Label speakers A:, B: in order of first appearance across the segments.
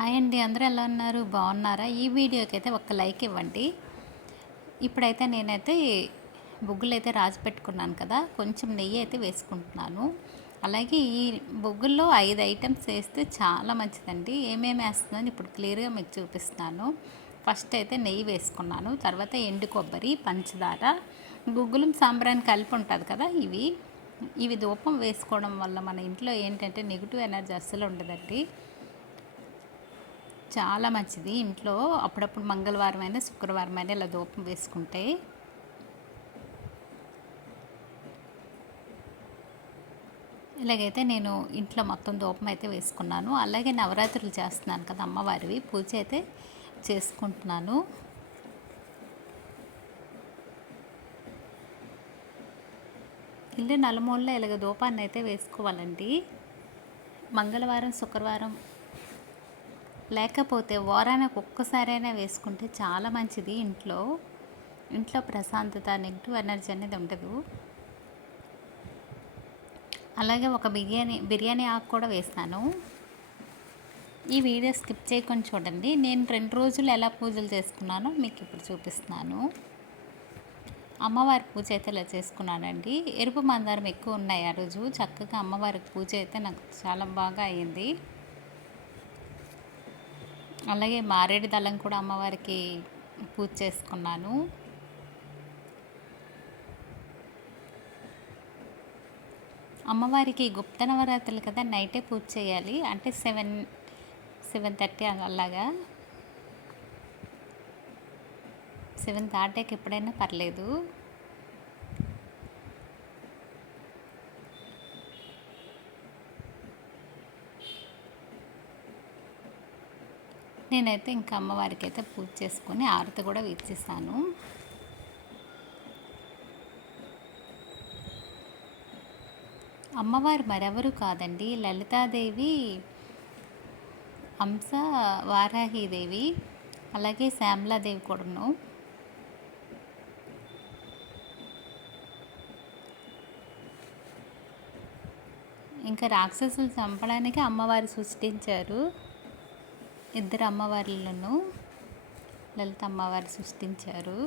A: Hi అండి అందరూ ఎలా ఉన్నారు? బాగున్నారా? ఈ వీడియోకి అయితే ఒక లైక్ ఇవ్వండి. ఇప్పుడైతే నేనైతే బొగ్గులు అయితే రాసి పెట్టుకున్నాను కదా కొంచెం నెయ్యి అయితే వేసుకుంటున్నాను. అలాగే ఈ బొగ్గుల్లో ఐదు ఐటమ్స్ వేస్తే చాలా మంచిదండి. ఏమేమి వేస్తుందని ఇప్పుడు క్లియర్గా మీకు చూపిస్తున్నాను. ఫస్ట్ అయితే నెయ్యి వేసుకున్నాను తర్వాత ఎండు కొబ్బరి పంచదార గుగ్గులం సాంబ్రాన్ని కలిపి ఉంటుంది కదా ఇవి. ఇవి ధూపం వేసుకోవడం వల్ల మన ఇంట్లో ఏంటంటే నెగిటివ్ ఎనర్జీ అస్సలు ఉండదండి. చాలా మంచిది. ఇంట్లో అప్పుడప్పుడు మంగళవారం అయినా శుక్రవారం అయినా ఇలా ధూపం వేసుకుంటే. ఇలాగైతే నేను ఇంట్లో మొత్తం ధూపం అయితే వేసుకున్నాను. అలాగే నవరాత్రులు చేస్తున్నాను కదా అమ్మవారివి. పూజ అయితే చేసుకుంటున్నాను. ఇల్లు నలుమూలలో ఇలాగ ధూపాన్ని అయితే వేసుకోవాలండి. మంగళవారం శుక్రవారం లేకపోతే వారానికి ఒక్కసారైనా వేసుకుంటే చాలా మంచిది ఇంట్లో. ఇంట్లో ప్రశాంతత నెగిటివ్ ఎనర్జీ అనేది ఉండదు. అలాగే ఒక బిర్యానీ బిర్యానీ ఆకు కూడా వేస్తాను. ఈ వీడియో స్కిప్ చేయకుండా చూడండి. నేను రెండు రోజులు ఎలా పూజలు చేసుకున్నానో మీకు ఇప్పుడు చూపిస్తున్నాను. అమ్మవారి పూజ అయితే ఇలా చేసుకున్నానండి. ఎరుపు మందారం ఎక్కువ ఉన్నాయి ఆ రోజు. చక్కగా అమ్మవారికి పూజ అయితే నాకు చాలా బాగా అయ్యింది. అలాగే మారేడు దళం కూడా అమ్మవారికి పూజ చేసుకున్నాను. అమ్మవారికి గుప్త నవరాత్రులు కదా నైటే పూజ చేయాలి. అంటే సెవెన్ సెవెన్ థర్టీ అలాగా. సెవెన్ దాటాక ఎప్పుడైనా పర్లేదు. నేనైతే ఇంకా అమ్మవారికి అయితే పూజ చేసుకొని ఆరతి కూడా వీక్షిస్తాను అమ్మవారు మరెవరు కాదండి లలితాదేవి హంస వారాహిదేవి అలాగే శ్యామలాదేవి కూడాను ఇంకా రాక్షసులు చంపడానికి అమ్మవారు సృష్టించారు. ఇద్దరు అమ్మవార్లను లలిత అమ్మవారు సృష్టించారు.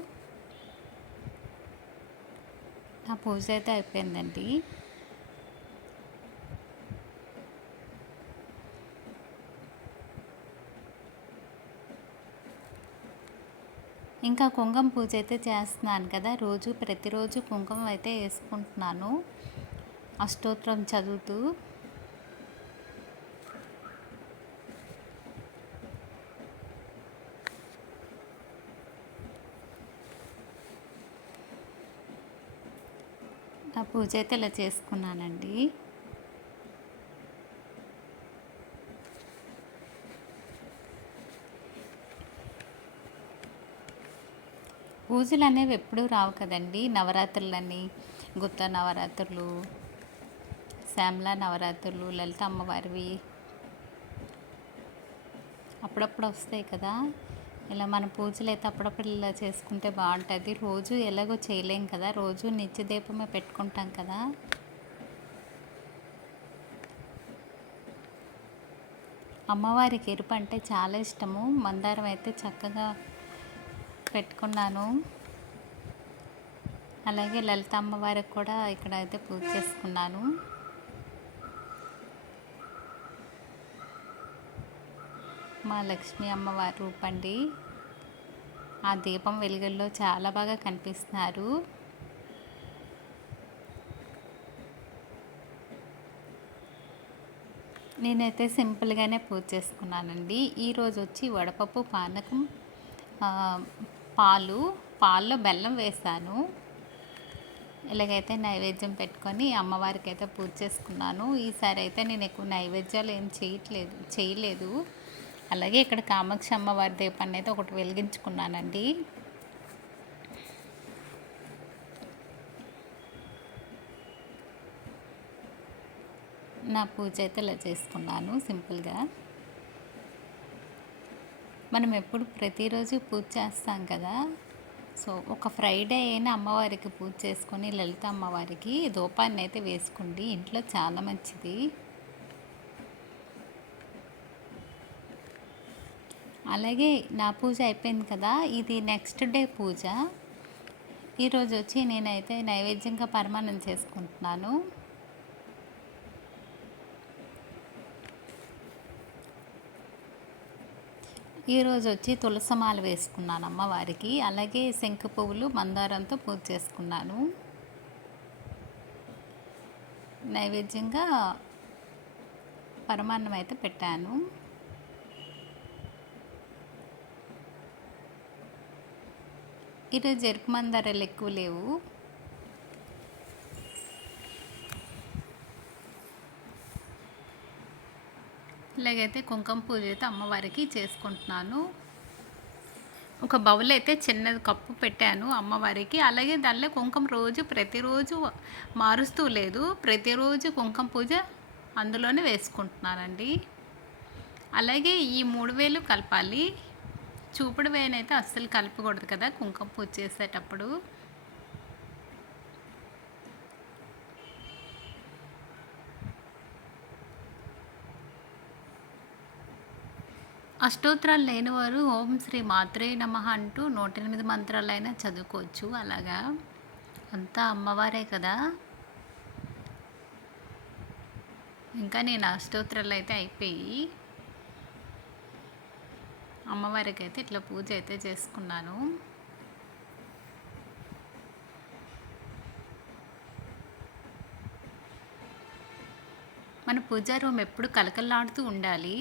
A: ఆ పూజ అయితే అయిపోయిందండి. ఇంకా కుంకుమ పూజ అయితే చేస్తున్నాను కదా. రోజు ప్రతిరోజు కుంకుమ అయితే వేసుకుంటున్నాను. అష్టోత్తరం చదువుతూ పూజ అయితే ఇలా చేసుకున్నానండి. పూజలు అనేవి ఎప్పుడూ రావు కదండి. నవరాత్రులని గుత్త నవరాత్రులు శ్యామల నవరాత్రులు లలిత అమ్మవారివి అప్పుడప్పుడు వస్తాయి కదా. ఇలా మన పూజలు అయితే అప్పుడప్పుడు ఇలా చేసుకుంటే బాగుంటుంది. రోజు ఎలాగో చేయలేం కదా. రోజు నిత్య దీపమే పెట్టుకుంటాం కదా. అమ్మవారికి ఎరుపు అంటే చాలా ఇష్టము. మందారం అయితే చక్కగా పెట్టుకున్నాను. అలాగే లలిత అమ్మవారికి కూడా ఇక్కడ అయితే పూజ చేసుకున్నాను. మా లక్ష్మీ అమ్మవారి రూపండి ఆ దీపం వెలుగుల్లో చాలా బాగా కనిపిస్తున్నారు. నేనైతే సింపుల్గానే పూజ చేసుకున్నానండి. ఈరోజు వచ్చి వడపప్పు పానకం పాలు పాల్లో బెల్లం వేసాను. ఇలాగైతే నైవేద్యం పెట్టుకొని అమ్మవారికి అయితే పూజ చేసుకున్నాను. ఈసారి అయితే నేను ఎక్కువ నైవేద్యాలు ఏం చేయట్లేదు చేయలేదు. అలాగే ఇక్కడ కామాక్షి అమ్మవారి దీపాన్ని అయితే ఒకటి వెలిగించుకున్నానండి. నా పూజ అయితే ఇలా చేసుకున్నాను సింపుల్గా. మనం ఎప్పుడు ప్రతిరోజు పూజ చేస్తాం కదా సో ఒక ఫ్రైడే అయినా అమ్మవారికి పూజ చేసుకొని లలిత అమ్మవారికి ధూపాన్ని అయితే వేసుకోండి ఇంట్లో చాలా మంచిది. అలాగే నా పూజ అయిపోయింది కదా ఇది నెక్స్ట్ డే పూజ. ఈరోజు వచ్చి నేనైతే నైవేద్యంగా పరమాన్నం చేసుకుంటున్నాను. ఈరోజు వచ్చి తులసమాలు వేసుకున్నాను అమ్మవారికి అలాగే శంఖ పువ్వులు మందారంతో పూజ చేసుకున్నాను. నైవేద్యంగా పరమాన్నం అయితే పెట్టాను. ఈరోజు ఎరుపు మందారాలు ఎక్కువ లేవు. ఇలాగైతే కుంకుమ పూజ అయితే అమ్మవారికి చేసుకుంటున్నాను. ఒక బౌల్ అయితే చిన్నది కప్పు పెట్టాను అమ్మవారికి. అలాగే దానిలో కుంకుమ రోజు ప్రతిరోజు మారుస్తూ లేదు. ప్రతిరోజు కుంకుమ పూజ అందులోనే వేసుకుంటున్నానండి. అలాగే ఈ మూడు వేలు కలపాలి. చూపుడు వేయనైతే అస్సలు కలపకూడదు కదా కుంకుమ పూజ చేసేటప్పుడు. అష్టోత్తరాలు లేనివారు ఓం శ్రీ మాత్రే నమ అంటూ నూట ఎనిమిది మంత్రాలైనా చదువుకోవచ్చు అలాగా. అంతా అమ్మవారే కదా. ఇంకా నేను అష్టోత్తరాలు అయితే అయిపోయి అమ్మవారికి అయితే ఇట్లా పూజ అయితే చేసుకున్నాను. మన పూజా రూమ్ ఎప్పుడు కలకల్లాడుతూ ఉండాలి.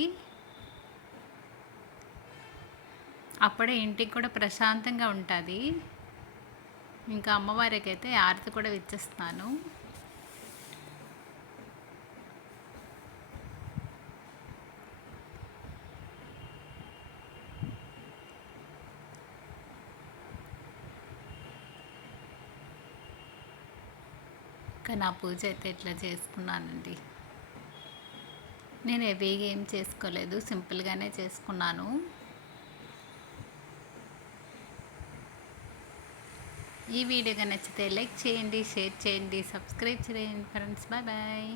A: అప్పుడే ఇంటికి కూడా ప్రశాంతంగా ఉంటుంది. ఇంకా అమ్మవారికి అయితే ఆరతి కూడా ఇచ్చేస్తాను కానీ నా పూజ అయితే ఇట్లా చేసుకున్నానండి. నేను హెవీగా ఏం చేసుకోలేదు సింపుల్గానే చేసుకున్నాను. ఈ వీడియోగా నచ్చితే లైక్ చేయండి షేర్ చేయండి సబ్స్క్రైబ్ చేయండి ఫ్రెండ్స్. Bye bye.